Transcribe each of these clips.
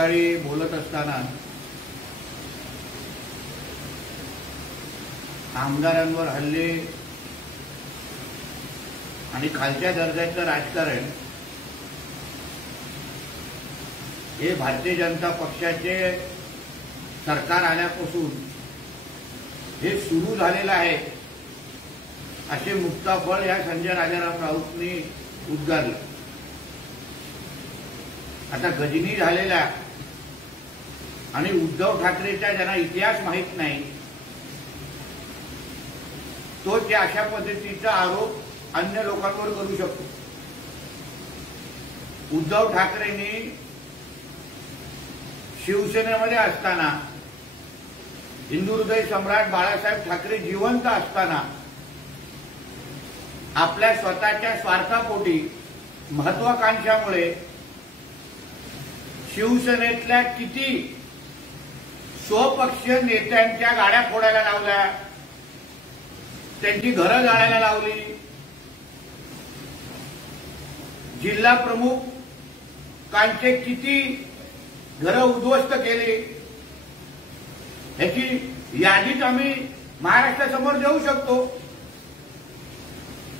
सकाळी बोलत असताना आमदारांवर हल्ले आणि खालच्या दर्जाचं राजकारण हे भारतीय जनता पक्षाचे सरकार आल्यापासून हे सुरू झालेलं आहे असे मुक्ताफळ या संजय राजाराम राऊतनी उद्गारलं। आता गजनी झालेल्या आणि उद्धव ठाकरेचा ज्यांना इतिहास माहित नाही तो जे अशा पद्धतीचा आरोप अन्य लोकांवर करू शकतो। उद्धव ठाकरेंनी शिवसेनेमध्ये असताना हिंदू हृदय सम्राट बाळासाहेब ठाकरे जिवंत असताना आपल्या स्वतःच्या स्वार्थापोटी महत्वाकांक्षामुळे शिवसेनेतल्या किती स्वपक्षीय नेत्यांच्या गाड्या फोडायला लावल्या, त्यांची घरं जाळायला लावली, जिल्हा प्रमुखांचे किती घरं उद्ध्वस्त केली ह्याची यादीच आम्ही महाराष्ट्रासमोर देऊ शकतो।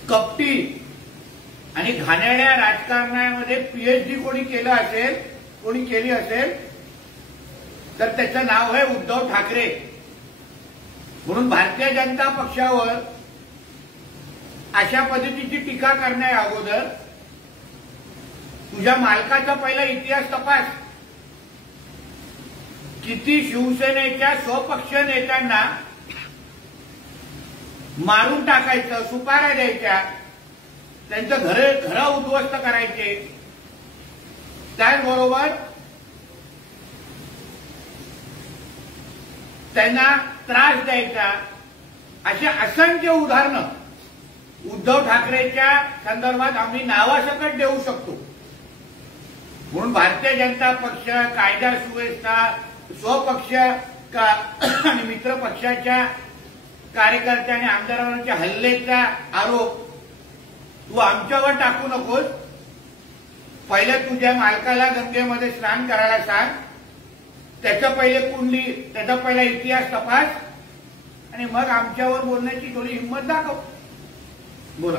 कपटी आणि घाणेरड्या राजकारणामध्ये पीएचडी कोणी केलं असेल, कोणी केली असेल तर त्याचं नाव आहे उद्धव ठाकरे। म्हणून भारतीय जनता पक्षावर अशा पद्धतीची टीका करण्या अगोदर तुझ्या मालकाचा पहिला इतिहास तपास। किती शिवसेनेच्या स्वपक्षीय नेत्यांना मारून टाकायचं, सुपाऱ्या द्यायच्या, त्यांचं घरं उद्ध्वस्त करायचे, त्याचबरोबर त्यांना त्रास द्यायचा, अशी असंख्य उदाहरणं उद्धव ठाकरेच्या संदर्भात आम्ही नावासकट देऊ शकतो। म्हणून भारतीय जनता पक्ष कायदा सुव्यवस्था स्वपक्ष आणि मित्र पक्षाच्या कार्यकर्त्या आणि आमदारांच्या हल्लेचा आरोप तू आमच्यावर टाकू नकोस। पहिले तुझ्या मालकाला गंगेमध्ये स्नान करायला सांग, त्याचं पहिले कुंडली, त्याचा पहिला इतिहास तपास आणि मग आमच्यावर बोलण्याची थोडी हिंमत दाखव। बोला।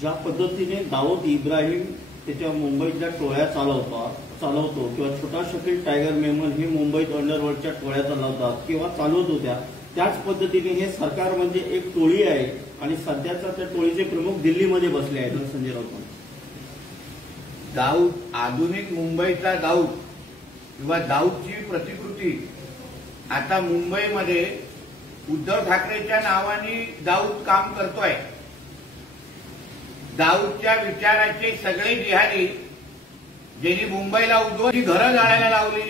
ज्या पद्धतीने दाऊद इब्राहिम त्याच्या मुंबईतल्या टोळ्या चालवतो किंवा छोटा शकील टायगर मेमन हे मुंबईत अंडरवर्ल्डच्या टोळ्या चालवतात किंवा चालवत होत्या, त्याच पद्धतीने हे सरकार म्हणजे एक टोळी आहे आणि सध्याचा त्या टोळीचे प्रमुख दिल्लीमध्ये बसले आहेत संजय राऊत। दाऊद, आधुनिक मुंबईचा दाऊद किंवा दाऊदची प्रतिकृती आता मुंबईमध्ये उद्धव ठाकरेच्या नावाने दाऊद काम करतोय। दाऊदच्या विचाराचे सगळे जिहादी ज्यांनी मुंबईला उद्ध्वस्त घरं जाळायला लावली,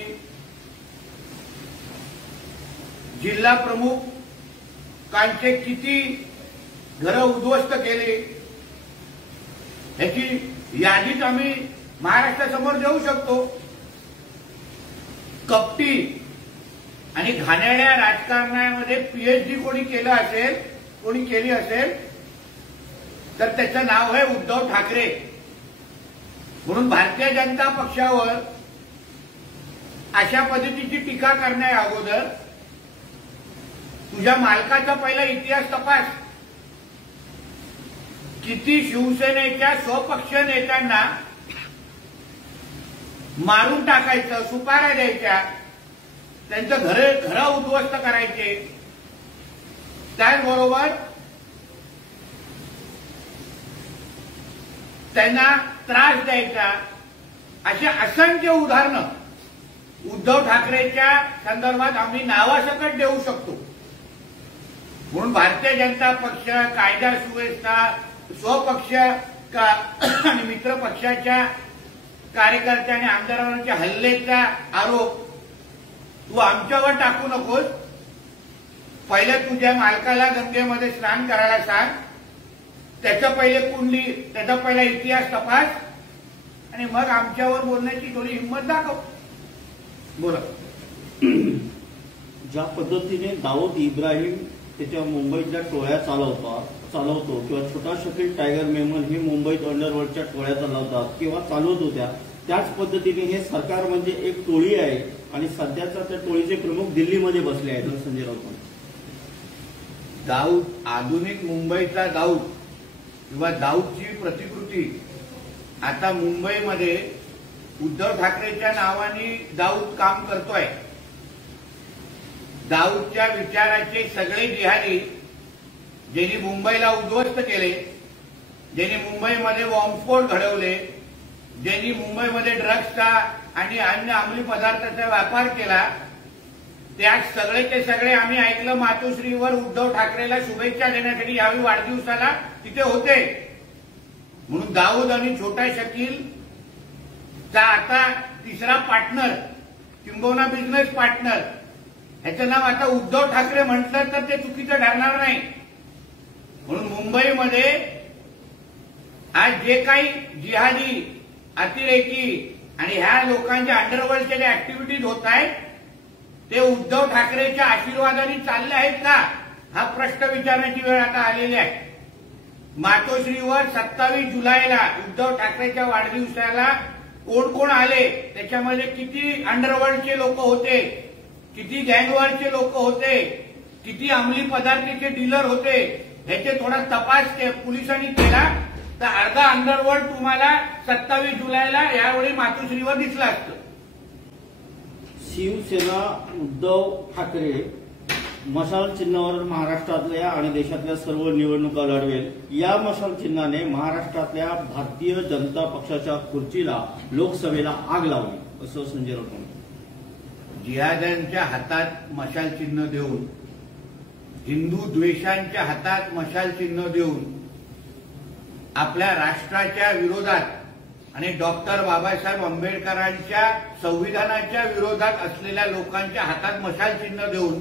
जिल्हा प्रमुखांचे किती घरं उद्ध्वस्त केली ह्याची यादीच आम्ही महाराष्ट्रासमोर देऊ शकतो। कपटी आणि घाणेरड्या राजकारणामध्ये पीएचडी कोणी केलं असेल, कोणी केली असेल तर त्याचं नाव आहे उद्धव ठाकरे। म्हणून भारतीय जनता पक्षावर अशा पद्धतीची टीका करण्या अगोदर तुझ्या मालकाचा पहिला इतिहास तपास। किती शिवसेनेच्या स्वपक्षीय नेत्यांना मारून टाकायचं, सुपाऱ्या द्यायच्या, त्यांचं घरं उद्ध्वस्त करायचे, त्याचबरोबर त्यांना त्रास द्यायचा, अशी असंख्य उदाहरणं उद्धव ठाकरेच्या संदर्भात आम्ही नावासकट देऊ शकतो। म्हणून भारतीय जनता पक्ष कायदा सुव्यवस्था स्वपक्ष आणि मित्र पक्षाच्या कार्यकर्त्या आणि आमदारांच्या हल्लेचा आरोप तू आमच्यावर टाकू नकोस। पहिले तुझ्या मालकाला गंगेमध्ये स्नान करायला सांग, त्याचं पहिले कुंडली, त्याचा पहिला इतिहास तपास आणि मग आमच्यावर बोलण्याची थोडी हिंमत दाखव। बोला। ज्या पद्धतीने दाऊद इब्राहिम त्याच्या मुंबईतल्या टोळ्या चालवतो किंवा छोटा शकील टायगर मेमन हे मुंबईत अंडरवर्ल्डच्या टोळ्या चालवतात किंवा चालवत होत्या, त्याच पद्धतीने हे सरकार म्हणजे एक टोळी आहे आणि सध्याचा त्या टोळीचे प्रमुख दिल्लीमध्ये बसले आहेत संजय राऊत. दाऊद, आधुनिक मुंबईचा दाऊद किंवा दाऊदची प्रतिकृती आता मुंबईमध्ये उद्धव ठाकरेच्या नावाने दाऊद काम करतोय. दाऊदच्या विचाराचे सगळे जिहादी ज्यांनी मुंबईला उद्ध्वस्त केले, ज्यांनी मुंबईमध्ये बॉम्बस्फोट घडवले, ज्यांनी मुंबईमध्ये ड्रग्सचा आणि अन्य अंमली पदार्थाचा व्यापार केला, त्या सगळेचे सगळे आम्ही ऐकलं मातोश्रीवर उद्धव ठाकरेला शुभेच्छा देण्यासाठी यावेळी वाढदिवसाला तिथे होते. म्हणून दाऊद आणि छोटा शकील चा आता तिसरा पार्टनर किंबहुना बिझनेस पार्टनर ह्याचं नाव आता उद्धव ठाकरे म्हटलं तर ते चुकीचं ठरणार नाही. म्हणून मुंबईमध्ये आज जे काही जिहादी, अतिरेकी आणि ह्या लोकांच्या अंडरवर्ल्डच्या ज्या ऍक्टिव्हिटीज होत आहेत ते उद्धव ठाकरेच्या आशीर्वादाने चालले आहेत का, हा प्रश्न विचारण्याची वेळ आता आलेली आहे. मातोश्रीवर 27 जुलैला उद्धव ठाकरेच्या वाढदिवसाला कोण कोण आले, त्याच्यामध्ये किती अंडरवर्ल्डचे लोक होते, किती गँगवॉरचे लोक होते, किती अंमली पदार्थाचे डीलर होते, ह्याचे थोडा तपास पोलिसांनी केला तर अर्धा अंडरवर्ल्ड तुम्हाला 27 जुलैला यावेळी मातोश्रीवर दिसलं असतं. शिवसेना उद्धव ठाकरे मशाल चिन्हावर महाराष्ट्रातल्या आणि देशातल्या सर्व निवडणुका लढवेल. या मशाल चिन्हाने महाराष्ट्रातल्या भारतीय जनता पक्षाच्या खुर्चीला, लोकसभेला आग लावली, असं संजय राऊत म्हणाले. जिहाद्यांच्या हातात मशाल चिन्ह देऊन, हिंदू द्वेषांच्या हातात मशाल चिन्ह देऊन आपल्या राष्ट्राच्या विरोधात आणि डॉक्टर बाबासाहेब आंबेडकरांच्या संविधानाच्या विरोधात असलेल्या लोकांच्या हातात मशाल चिन्ह देऊन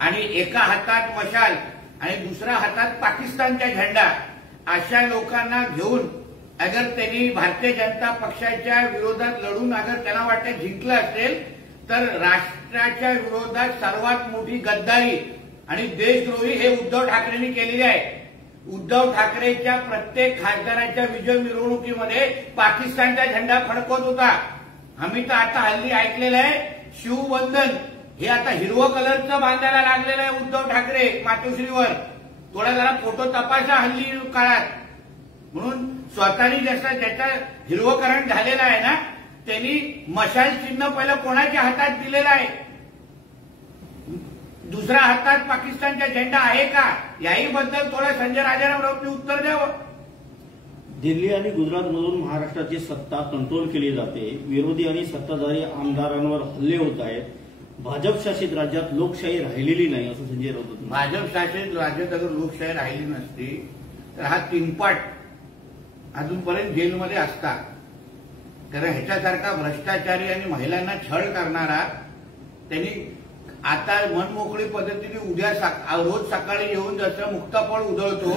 आणि एका हातात मशाल आणि दुसऱ्या हातात पाकिस्तानचा झेंडा अशा लोकांना घेऊन अगर त्यांनी भारतीय जनता पक्षाच्या विरोधात लढून अगर त्यांना वाटतं जिंकलं असेल तर राष्ट्राच्या विरोधात सर्वात मोठी गद्दारी आणि देशद्रोही हे उद्धव ठाकरेंनी केलेली आहे. उद्धव ठाकरेच्या प्रत्येक खासदाराच्या विजय मिरवणुकीमध्ये पाकिस्तानचा झेंडा फडकवत होता. आम्ही तर आता हल्ली ऐकलेलं आहे शिवबंधन हे आता हिरवं कलरचं बांधायला लागलेलं आहे उद्धव ठाकरे मातोश्रीवर. थोडा जरा फोटो तपासा हल्ली काळात. म्हणून स्वतःनी जसं ज्याचा हिरवकरण झालेलं आहे ना त्यांनी मशाल चिन्ह पहिलं कोणाच्या हातात दिलेलं आहे, दुसऱ्या हातात पाकिस्तानचा झेंडा आहे का, याही बद्दल थोडं संजय राजाराम राऊतनी उत्तर द्यावं. दिल्ली आणि गुजरातमधून महाराष्ट्राची सत्ता कंट्रोल केली जाते. विरोधी आणि सत्ताधारी आमदारांवर हल्ले होत आहेत. भाजप शासित राज्यात लोकशाही राहिलेली नाही, असं संजय राऊत म्हणाले. भाजप शासित राज्यात अगर लोकशाही राहिली नसती तर हा तीनपाट अजूनपर्यंत जेलमध्ये असता. कारण ह्याच्यासारखा भ्रष्टाचारी आणि महिलांना छळ करणारा त्यांनी आता मनमोकळी पद्धतीने उद्या रोज सकाळी येऊन जसं मुक्ताफळ उधळतो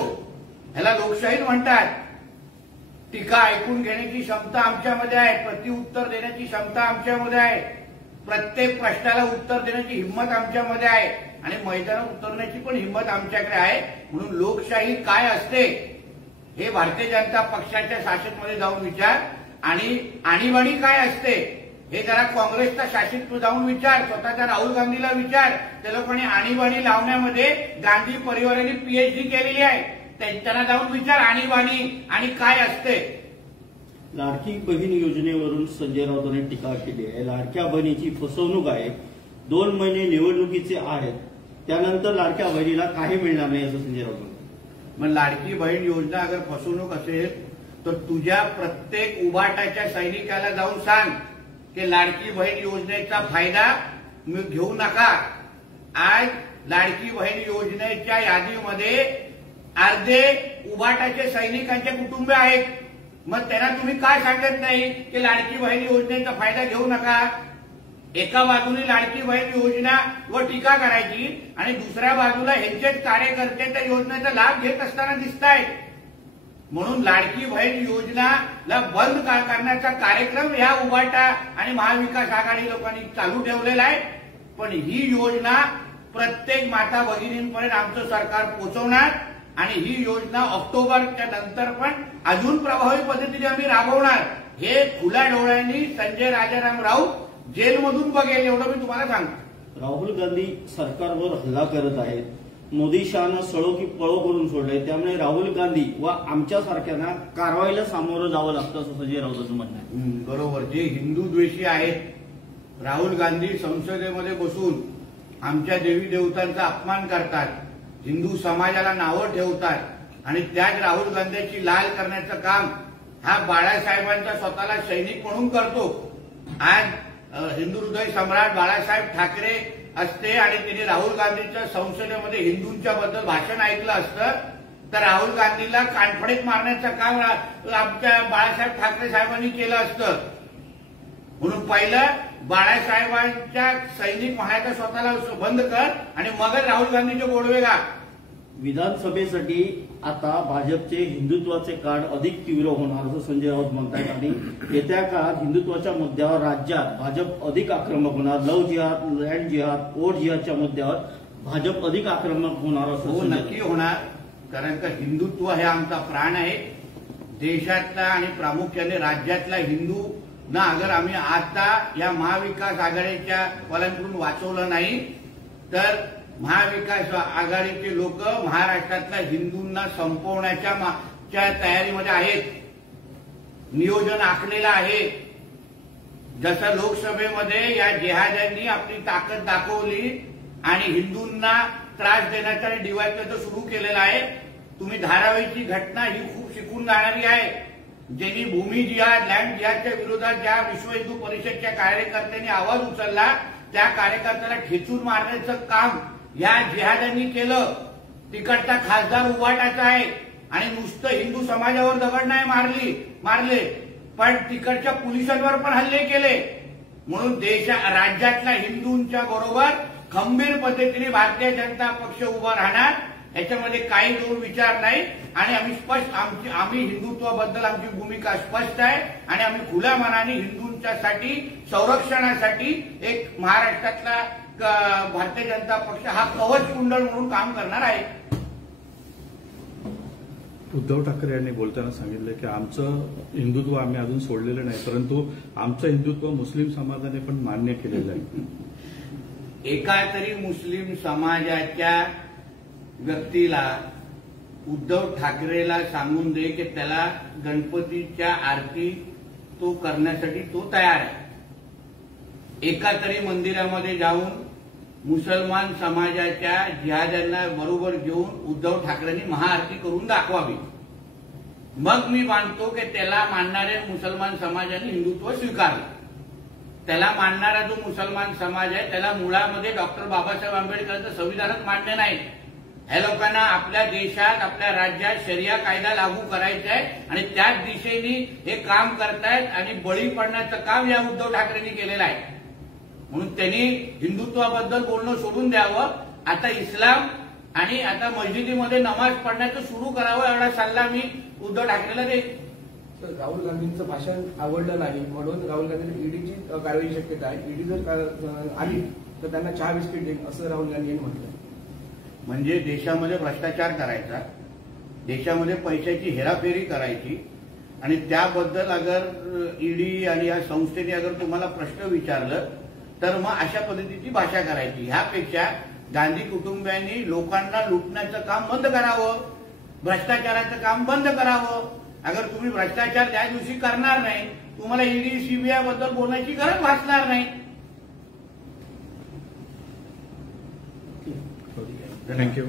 ह्याला लोकशाही म्हणतात. टीका ऐकून घेण्याची क्षमता आमच्यामध्ये आहे, प्रत्युत्तर देण्याची क्षमता आमच्यामध्ये आहे, प्रत्येक प्रश्नाला उत्तर देण्याची हिंमत आमच्यामध्ये आहे आणि मैदानात उतरण्याची पण हिंमत आमच्याकडे आहे. म्हणून लोकशाही काय असते हे भारतीय जनता पक्षाच्या शासनामध्ये जाऊन विचार आणि आणीबाणी काय असते हे जरा काँग्रेसच्या शासित जाऊन विचार, स्वतःच्या राहुल गांधीला विचार. त्या लोकांनी आणीबाणी लावण्यामध्ये गांधी परिवाराने पीएचडी केलेली आहे, त्यांना जाऊन विचार आणीबाणी आणि काय असते. लाडकी बहीण योजनेवरून संजय राऊतांनी टीका केली आहे. लाडक्या बहिणीची फसवणूक आहे. 2 महिने निवडणुकीचे आहेत, त्यानंतर लाडक्या बहिणीला काही मिळणार नाही, असं संजय राऊत म्हणाले. मग लाडकी बहीण योजना अगर फसवणूक असेल तर तुझ्या प्रत्येक उभाटाच्या सैनिकाला जाऊन सांग की लाडकी बहीण योजनेचा फायदा घेऊ नका. आज लाडकी बहीण योजनेच्या यादीमध्ये अर्धे उभाटाचे सैनिकांचे कुटुंब आहेत. मग त्यांना तुम्ही काय सांगत नाही की लाडकी बहीण योजनेचा फायदा घेऊ नका. एका बाजूने लाडकी बहीण योजना व टीका करायची आणि दुसऱ्या बाजूला ह्यांचेच कार्यकर्ते त्या योजनेचा लाभ घेत असताना दिसत आहेत. म्हणून लाडकी बहीण योजनाला बंद करण्याचा कार्यक्रम ह्या उभाटा आणि महाविकास आघाडी लोकांनी चालू ठेवलेला आहे. पण ही योजना प्रत्येक माता भगिनींपर्यंत आमचं सरकार पोहोचवणार आणि ही योजना ऑक्टोबरच्या नंतर पण अजून प्रभावी पद्धतीने आम्ही राबवणार. हे खुल्या डोळ्यांनी संजय राजाराम राऊत जेलमधून बघेल, एवढं मी तुम्हाला सांगतो. राहुल गांधी सरकारवर हल्ला करत आहेत. मोदी शहानं सळो की पळो करून सोडलंय. त्यामुळे राहुल गांधी व आमच्यासारख्यांना कारवाईला सामोरं जावं लागतं असं संजय राऊतांचं म्हणणं आहे. बरोबर. जे हिंदू द्वेषी आहेत, राहुल गांधी संसदेमध्ये बसून आमच्या देवी देवतांचा अपमान करतात, हिंदू समाजाला नावं ठेवतात आणि त्याच राहुल गांधीची लाल करण्याचं काम हा बाळासाहेबांचा स्वतःला सैनिक म्हणून करतो. आज हिंदू हृदय सम्राट बाळासाहेब ठाकरे असते आणि तिने राहुल गांधीच्या संसदेमध्ये हिंदूंच्या बद्दल भाषण ऐकलं असतं तर राहुल गांधीला कानफडीत मारण्याचं काम आमच्या बाळासाहेब ठाकरे साहेबांनी केलं असतं. म्हणून पहिलं बाळासाहेबांच्या सैनिक म्हणायचं स्वतःला बंद कर आणि मगच राहुल गांधीचे गोडवे गा. विधानसभेसाठी आता भाजपचे हिंदुत्वाचे कार्ड अधिक तीव्र होणार असं संजय राऊत म्हणतात आणि येत्या काळात हिंदुत्वाच्या मुद्द्यावर राज्यात भाजप अधिक आक्रमक होणार. लव्ह जिहाद, लँड जिहाद, वोट जिहादच्या मुद्द्यावर भाजप अधिक आक्रमक होणार असं नक्की होणार. कारण का हिंदुत्व हे आमचा प्राण आहे. देशातला आणि प्रामुख्याने राज्यातला हिंदू ना अगर आम्ही आता या महाविकास आघाडीच्या वाल्यांकडून वाचवलं नाही तर महाविकास आघाडीचे लोक महाराष्ट्रातल्या हिंदूंना संपवण्याच्या तयारीमध्ये आहेत. नियोजन आखलेलं आहे. जसं लोकसभेमध्ये या जिहाद्यांनी आपली ताकद दाखवली आणि हिंदूंना त्रास देण्याचं आणि डिवाइड करायचं सुरू केलेलं आहे. तुम्ही धारावीची घटना ही खूप शिकून जाणारी आहे. ज्यांनी भूमी जिहाद, लँड जिहादच्या विरोधात ज्या विश्व हिंदू परिषदच्या कार्यकर्त्यांनी आवाज उचलला त्या कार्यकर्त्याला ठेचून मारण्याचं काम या जिहाद्यांनी केलं. तिकडचा खासदार उभाटाचा आहे आणि नुसतं हिंदू समाजावर दगड नाही मारले पण तिकडच्या पोलिसांवर पण हल्ले केले. म्हणून राज्यातल्या हिंदूंच्या बरोबर खंबीर पद्धतीने भारतीय जनता पक्ष उभा राहणार. याच्यामध्ये काही दोन विचार नाही आणि आम्ही हिंदुत्वाबद्दल आमची भूमिका स्पष्ट आहे आणि आम्ही खुल्या मनाने हिंदूंच्यासाठी संरक्षणासाठी एक महाराष्ट्रातला भारतीय जनता पक्ष हा कवच कुंडल म्हणून काम करणार आहे. उद्धव ठाकरे यांनी बोलताना सांगितलं की आमचं हिंदुत्व आम्ही अजून सोडलेलं नाही, परंतु आमचं हिंदुत्व मुस्लिम समाजाने पण मान्य केलेलं आहे. एका तरी मुस्लिम समाजाच्या व्यक्तीला उद्धव ठाकरेला सांगून दे की त्याला गणपतीच्या आरती तो करण्यासाठी तो तयार आहे. एका तरी मंदिरामध्ये जाऊन मुसलमान समाजाच्या जिहाद्यांना बरोबर घेऊन उद्धव ठाकरेंनी महाआरती करून दाखवावी. मग मी मानतो की त्याला मानणारे मुसलमान समाजाने हिंदुत्व स्वीकारलं. त्याला मानणारा जो मुसलमान समाज आहे त्याला मुळामध्ये डॉक्टर बाबासाहेब आंबेडकरांचं संविधानच मान्य नाही. ह्या लोकांना आपल्या देशात आपल्या राज्यात शरिया कायदा लागू करायचा आहे आणि त्याच दिशेने हे काम करतायत आणि बळी पडण्याचं काम या उद्धव ठाकरेंनी केलेलं आहे. म्हणून त्यांनी हिंदुत्वाबद्दल बोलणं सोडून द्यावं. आता इस्लाम आणि आता मस्जिदीमध्ये नमाज पढण्याचं सुरू करावं एवढा सल्ला मी उद्धव ठाकरेला देईन. राहुल गांधींचं भाषण आवडलं नाही म्हणून राहुल गांधींना ईडीची कारवाईची शक्यता आहे. ईडी जर आली तर त्यांना चहा बिस्किट देईल असं राहुल गांधी यांनी म्हटलं. म्हणजे देशामध्ये भ्रष्टाचार करायचा, देशामध्ये पैशाची हेराफेरी करायची आणि त्याबद्दल अगर ईडी आणि या संस्थेने अगर तुम्हाला प्रश्न विचारलं तर मग अशा पद्धतीची भाषा करायची. ह्यापेक्षा गांधी कुटुंबियांनी लोकांना लुटण्याचं काम बंद करावं, भ्रष्टाचाराचं काम बंद करावं. अगर तुम्ही भ्रष्टाचार ज्या दिवशी करणार नाही तुम्हाला ईडी सीबीआय बद्दल बोलण्याची गरज भासणार नाही. थँक्यू.